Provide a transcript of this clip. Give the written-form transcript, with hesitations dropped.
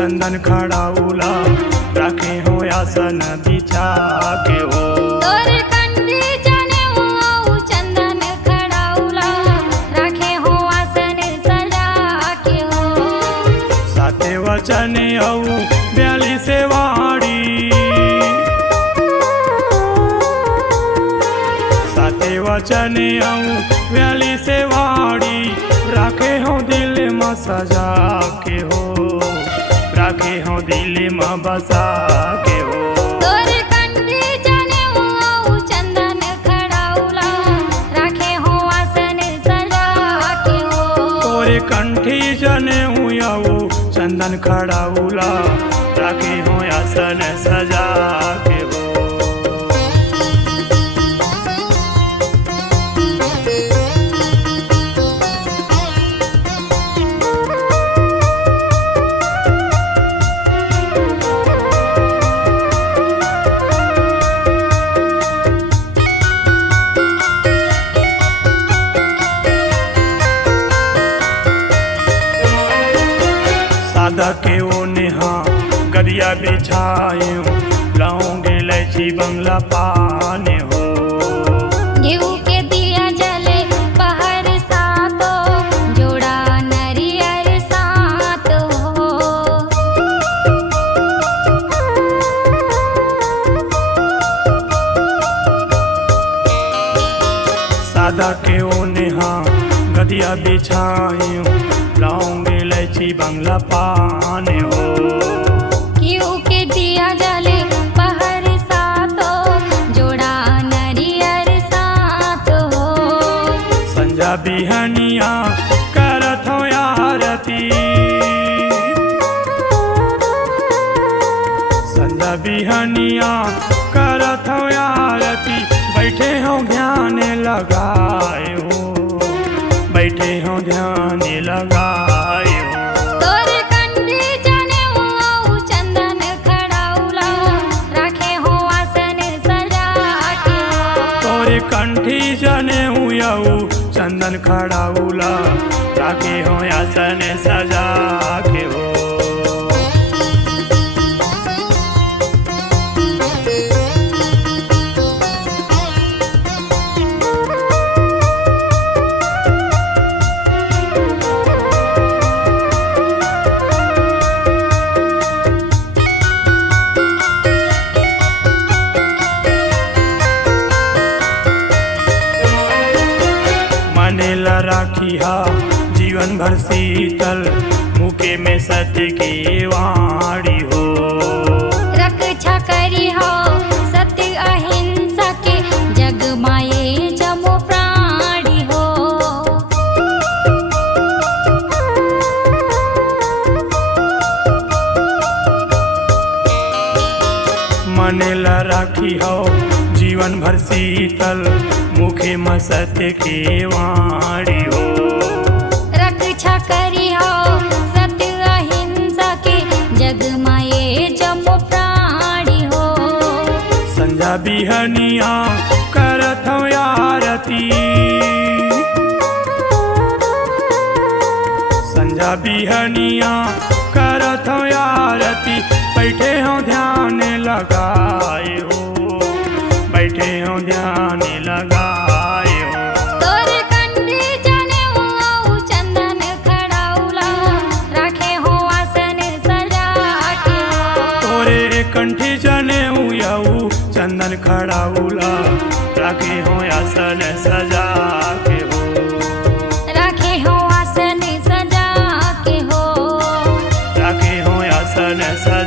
चंदन खड़ाउला रखे हो आसन बिछा के हो। तोर कंठी जनेऊ आऊ चंदन खड़ाउला रखे हो आसन सजा के हो। साते वचन आऊ 42 वाणी, साते वचन आऊ 42 वाणी राखे हो दिल में सजा के हो, राखे हो दिल में बसा के हो। तोर कंठी जनेऊ आऊ चंदन खड़ाउला रखे हो आसन सजा के हो। तोरे कंठी जनेऊ आऊ चंदन खड़ाउला राखे हो आसन सजा के हो। सादा के ओ नेहा गदिया बिछायो लाऊंगे लैची बंगला पाने हो। घीऊ के दिया जले पहर सातो जोड़ा नरियर सात हो। सादा के ओ नेहा गदिया बिछायो लाऊंगे लैची बंगला पाने हो। घीऊ के दिया जले पहर सातो जोड़ा नरियर सात हो। संजा बिहनिया करत हो आरती, संजा बिहनिया करत हो आरती बैठे हो ध्यान लगाए हो, बैठे हो ध्यान लगाए हो। तोर कंठी जनेऊ आऊ चंदन खड़ाउला रखे हो आसन सजा के हो। तोरे कंठी जनेऊ आऊ चंदन खड़ाउला राखे हो आसन सजा के हो। मनेला राखी हा जीवन भर शीतल मुके में सत्य की वाणी हो। रक्षा करी हो सत्य अहिंसा के जग माये जमो प्राणी हो। मनेला राखी हो जीवन भर शीतल मुखे में सत्य की वाणी हो। रक्षा करी हो सत्य अहिंसा के जग माये जमो प्राणी हो। संजा बिहनिया करत हो आरती, संजा बिहनिया करत हो आरती बैठे हो ध्यान लगाए हो, बैठे हो ध्यान लगाए हो। तोर कंठी जनेऊ आऊ चंदन खड़ाउला रखे हो आसन सजा के हो। तोरे कंठी जनेऊ आऊ चंदन खड़ाउला राखे हो आसन सजा के हो। रखे हो आसन सजा के हो। राखे हो आसन सजा